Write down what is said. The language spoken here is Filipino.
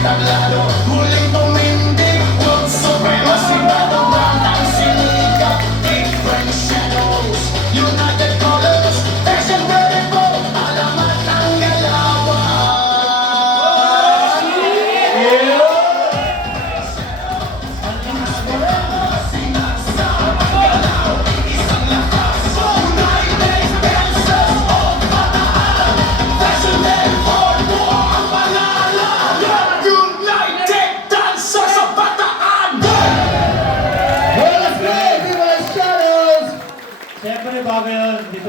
entablado, huling tumindig, huwag supremo, sigado man ang sinikap. Different shadows, united colors, fashion beautiful, alamat ng galawan. Siyempre, bago yun, dito